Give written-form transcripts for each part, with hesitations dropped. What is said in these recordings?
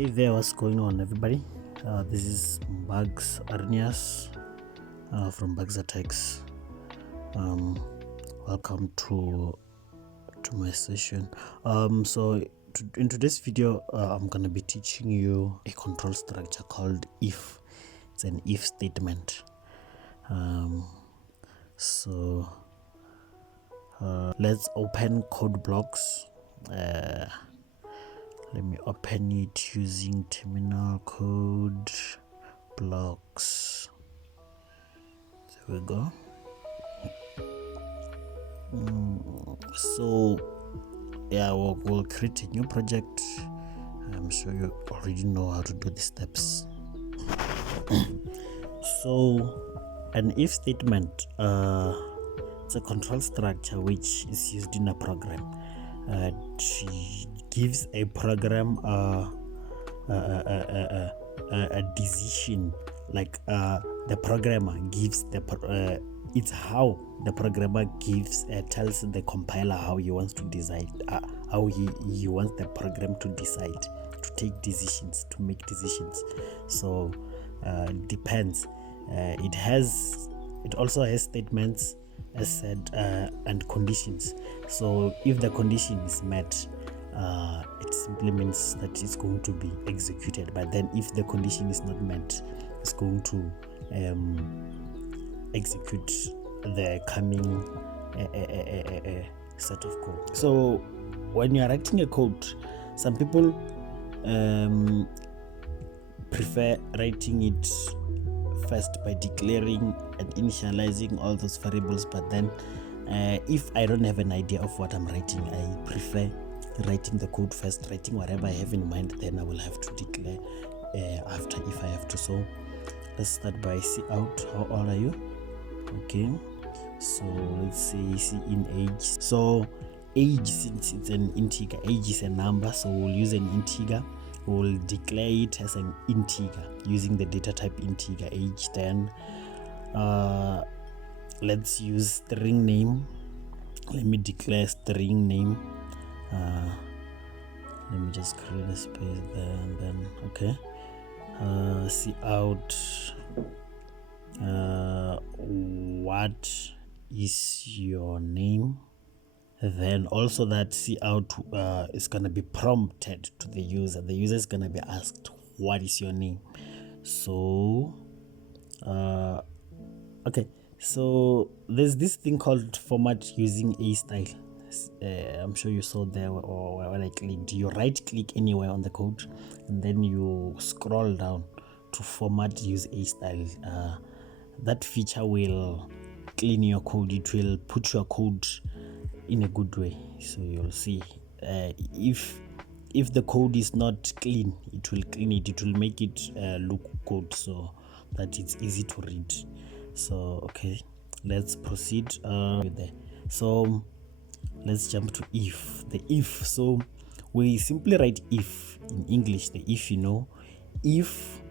Hey there, what's going on, everybody? This is Bugs Arnias from Bugs Attacks. Welcome to my session. In today's video, I'm gonna be teaching you a control structure called if. It's an if statement. Let's open code blocks. Let me open it using terminal code blocks. There we go. We'll create a new project. I'm sure you already know how to do the steps. So an if statement, it's a control structure which is used in a program. It gives a program a decision, like the programmer gives it's how the programmer tells the compiler how he wants to decide, how he wants the program to decide, to take decisions, to make decisions. So it depends. It also has statements, as said, and conditions. So if the condition is met, it simply means that it's going to be executed. But then if the condition is not met, it's going to execute the coming set of code. So when you're writing a code, some people prefer writing it first by declaring and initializing all those variables. But then if I don't have an idea of what I'm writing, I prefer writing the code first, writing whatever I have in mind, then I will have to declare after if I have to. So let's start by cout. How old are you? Okay, so let's say C in age. So age, since it's an integer, age is a number, so we'll use an integer. We'll declare it as an integer using the data type integer age. Then let's use string name. Let me declare string name. Let me just create a space there, and then okay, cout what is your name. Then also that cout is going to be prompted to the user. The user is going to be asked, what is your name? So okay, so there's this thing called format using a style. I'm sure you saw there, or when I clicked, you right click anywhere on the code and then you scroll down to format use a style. That feature will clean your code. It will put your code in a good way. So you'll see if the code is not clean, it will clean it. It will make it look good so that it's easy to read. So okay, let's proceed with there. So let's jump to if. The if, so we simply write if in English. The if, if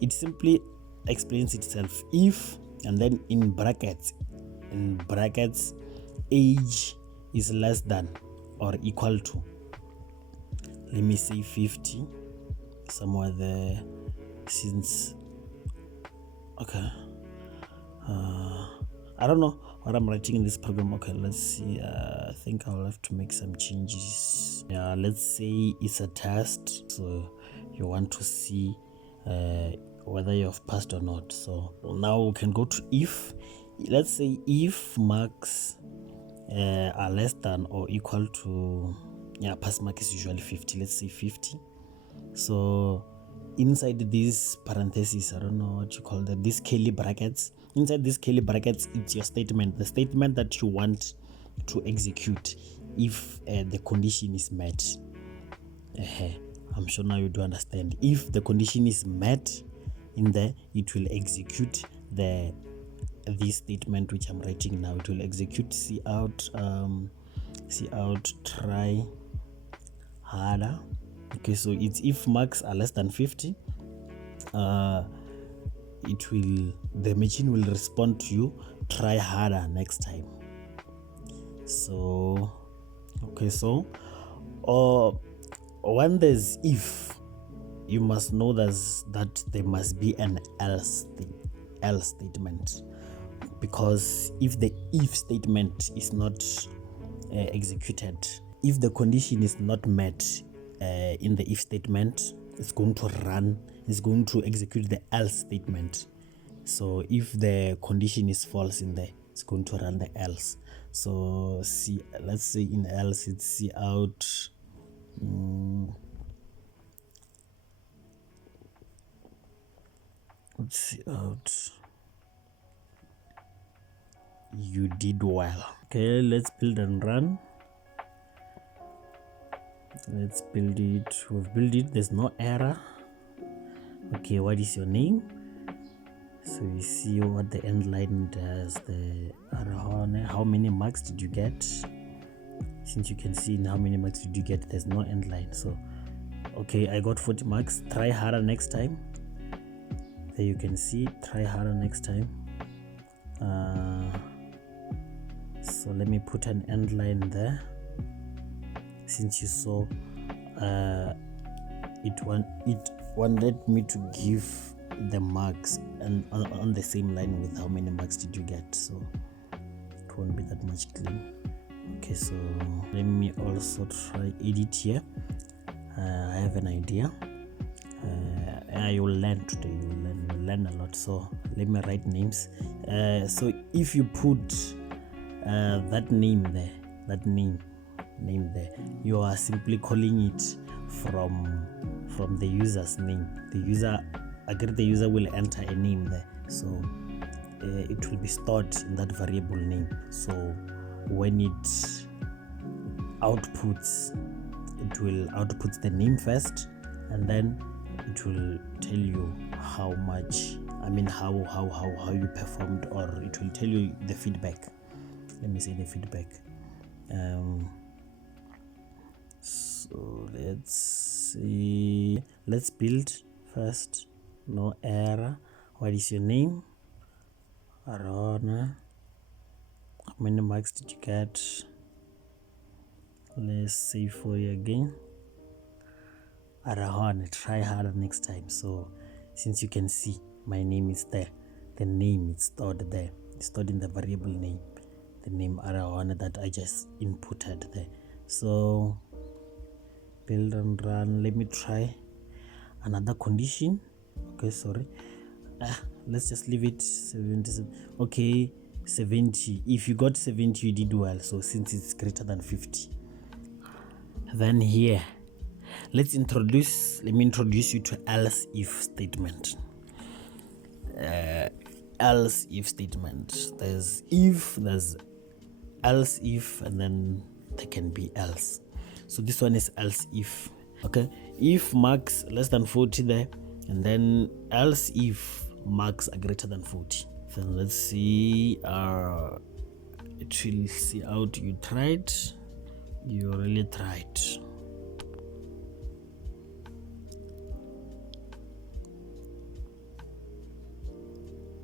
it simply explains itself. If, and then in brackets age is less than or equal to, let me say 50 somewhere there, since okay, I don't know what I'm writing in this program. Okay, let's see. I think I'll have to make some changes. Yeah, let's say it's a test, so you want to see whether you've passed or not. So now we can go to if. Let's say if marks are less than or equal to, pass mark is usually 50. Let's say 50. So inside these parentheses, I don't know what you call them, these curly brackets. Inside these curly brackets, it's your statement, the statement that you want to execute if the condition is met. I'm sure now you do understand. If the condition is met in there, it will execute this statement which I'm writing now. It will execute cout try harder. Okay, so it's if marks are less than 50, the machine will respond to you, try harder next time. So okay, so when there's if, you must know that there must be an else statement, because if the if statement is not executed, if the condition is not met in the if statement, it's going to execute the else statement. So if the condition is false in there, it's going to run the else. So let's say in else it's see out let's see out you did well. Okay, let's build and run. Let's build it. We've built it. There's no error. Okay, what is your name? So you see what the end line does. The how many marks did you get? Since you can see in how many marks did you get, there's no end line. So okay, I got 40 marks. Try harder next time. There you can see, try harder next time. So let me put an end line there. Since you saw it wanted me to give the marks and on the same line with how many marks did you get, so it won't be that much clean. Okay, so let me also try edit here. I have an idea. You'll learn today. You'll learn a lot. So let me write names. So if you put that name there, name there, you are simply calling it from the user's name. The user will enter a name there, so it will be stored in that variable name. So when it outputs, it will output the name first, and then it will tell you how much, how you performed, or it will tell you the feedback. Let me say the feedback. So let's see. Let's build first. No error. What is your name? Arona. How many marks did you get? Let's say 40 again. Arahona, try harder next time. So since you can see my name is there, the name is stored there. It's stored in the variable name, the name Arahona that I just inputted there. So build and run. Let me try another condition. Okay, sorry. Let's just leave it 70. Okay, 70. If you got 70, you did well. So since it's greater than 50, then here let me introduce you to else if statement. Else if statement. There's if, there's else if, and then there can be else. So this one is else if. Okay, if marks less than 40 there, and then else if marks are greater than 40. Then let's see. It will see out you tried. You really tried.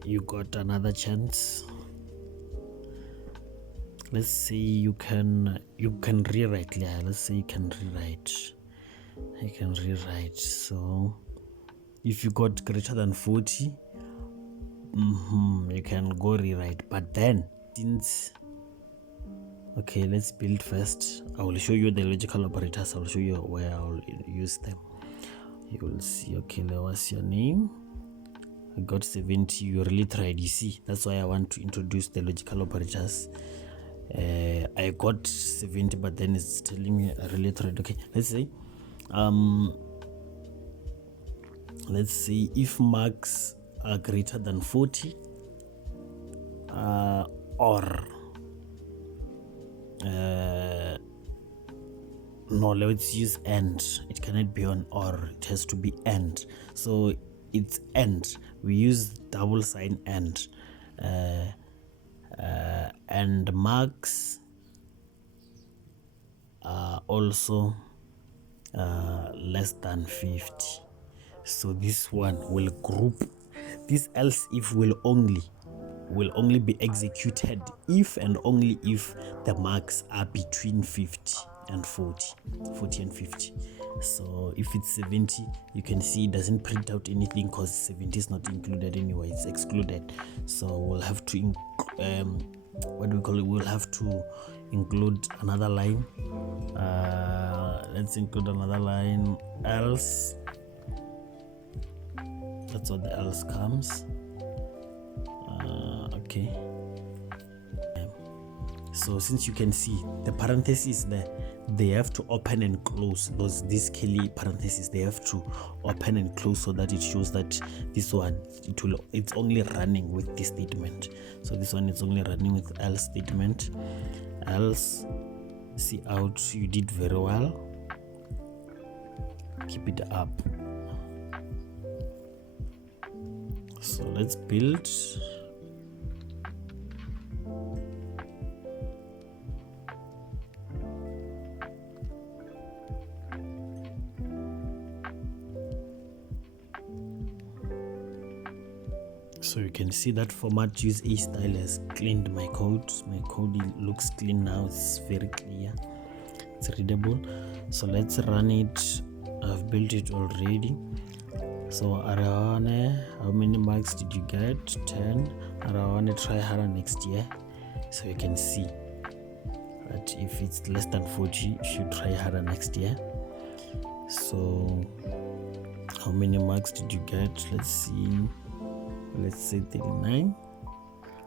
You got another chance. Let's say you can rewrite. Yeah, let's say you can rewrite. So if you got greater than 40, you can go rewrite. But then since okay, let's build first. I will show you the logical operators. I'll show you where I will use them. You will see. Okay, what's your name? I got 70. You really tried. You see, that's why I want to introduce the logical operators. I got 70, but then it's telling me I really tried. Okay, let's say if marks are greater than 40, or no, let's use and. It cannot be on or, it has to be and. So it's and. We use double sign and. And marks are also less than 50. So this one will group. This else if will only be executed if and only if the marks are between 50 and 40 and 50. So if it's 70, you can see it doesn't print out anything because 70 is not included anyway, it's excluded. So we'll have to we'll have to include another line. Let's include another line, else. That's what the else comes. Okay. So since you can see the parentheses there, they have to open and close. These curly parentheses, they have to open and close so that it shows that this one it's only running with this statement. So this one is only running with else statement. Else, see out, you did very well. Keep it up. So let's build. So you can see that format use a style has cleaned my code. My code looks clean now, it's very clear, it's readable. So let's run it. I've built it already. So Arawane, how many marks did you get? 10. Arawane, try harder next year. So you can see that if it's less than 40, you should try harder next year. So how many marks did you get? Let's see. Let's say 39.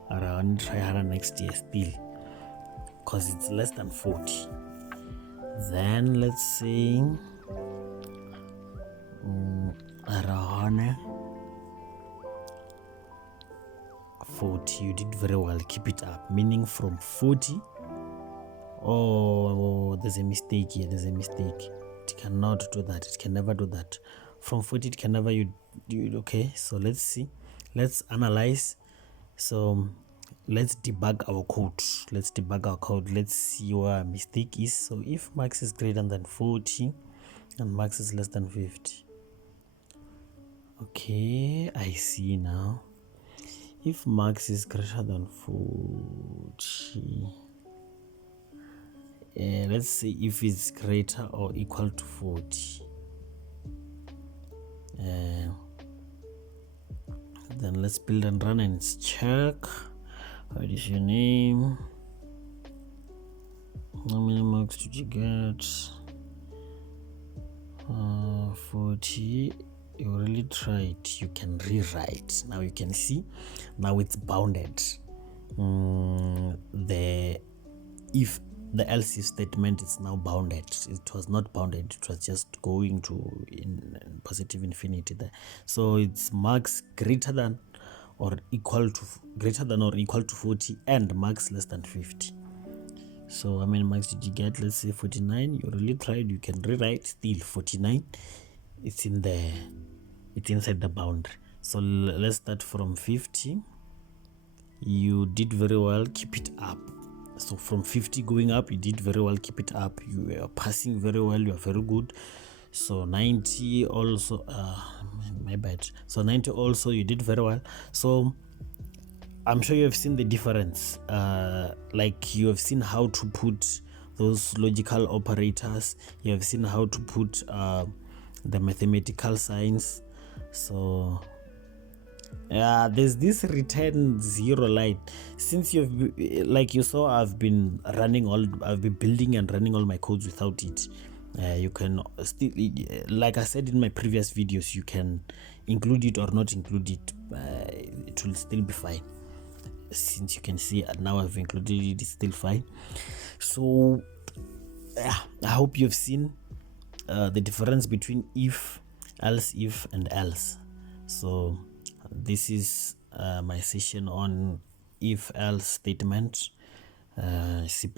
Around try harder next year still, because it's less than 40. Then let's say around 40. You did very well, keep it up. Meaning from 40. Oh, there's a mistake here. There's a mistake. It cannot do that. It can never do that. From 40, it can never okay. So let's see. Let's analyze. So let's debug our code. Let's see where our mistake is. So if max is greater than 40 and max is less than 50. Okay, I see now. If max is greater than 40, let's say if it's greater or equal to 40. Then let's build and run and check. What is your name? How many marks did you get? 40. You really tried. You can rewrite. Now you can see. Now it's bounded. If the else if statement is now bounded. It was not bounded. It was just going to in positive infinity there. So it's max greater than or equal to 40 and max less than 50. So how many marks did you get? Let's say 49. You really tried. You can rewrite still 49. It's inside the boundary. So let's start from 50. You did very well. Keep it up. So from 50 going up, you did very well. Keep it up. You are passing very well. You are very good. So 90 also. My bad. So 90 also, you did very well. So I'm sure you have seen the difference. Like you have seen how to put those logical operators. You have seen how to put the mathematical signs. So there's this return 0 line. Since like you saw, I've been building and running all my codes without it. You can still, like I said in my previous videos, you can include it or not include it. It will still be fine. Since you can see now I've included it, it's still fine. So I hope you've seen the difference between if, else, if, and else. So this is my session on if else statement, C++.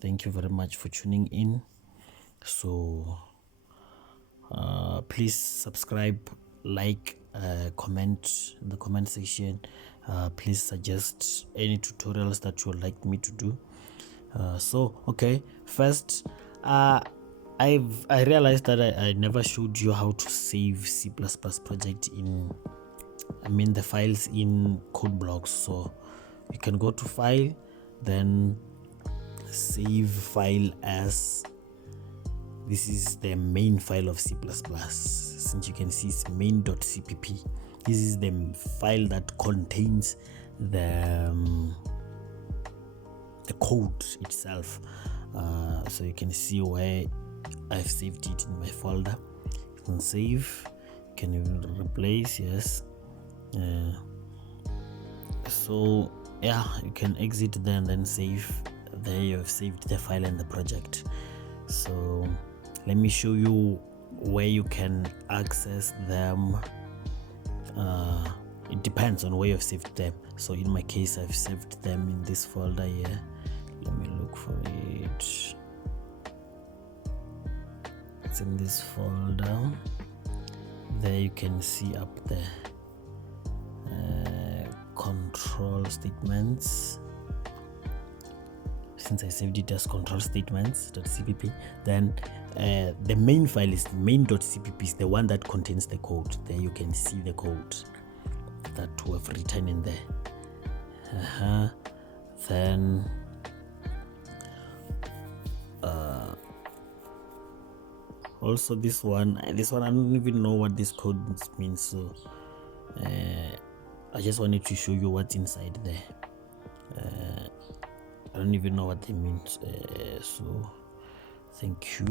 Thank you very much for tuning in. So please subscribe, like, comment in the comment section. Please suggest any tutorials that you would like me to do. Okay, first I realized that I never showed you how to save C++ project the files in code blocks. So you can go to file, then save file as, this is the main file of C++. Since you can see it's main.cpp, this is the file that contains the code itself. So you can see where I've saved it in my folder. You can save, you can even replace, yes. So yeah, you can exit there and then save. There you have saved the file and the project. So let me show you where you can access them. It depends on where you've saved them. So in my case, I've saved them in this folder here. Let me look for it. It's in this folder. There you can see up there control statements. Since I saved it as control statements.cpp, then the main file is main.cpp, is the one that contains the code. There you can see the code that we have written in there. Then also this one I don't even know what this code means, so I just wanted to show you what's inside there. I don't even know what they mean, so thank you.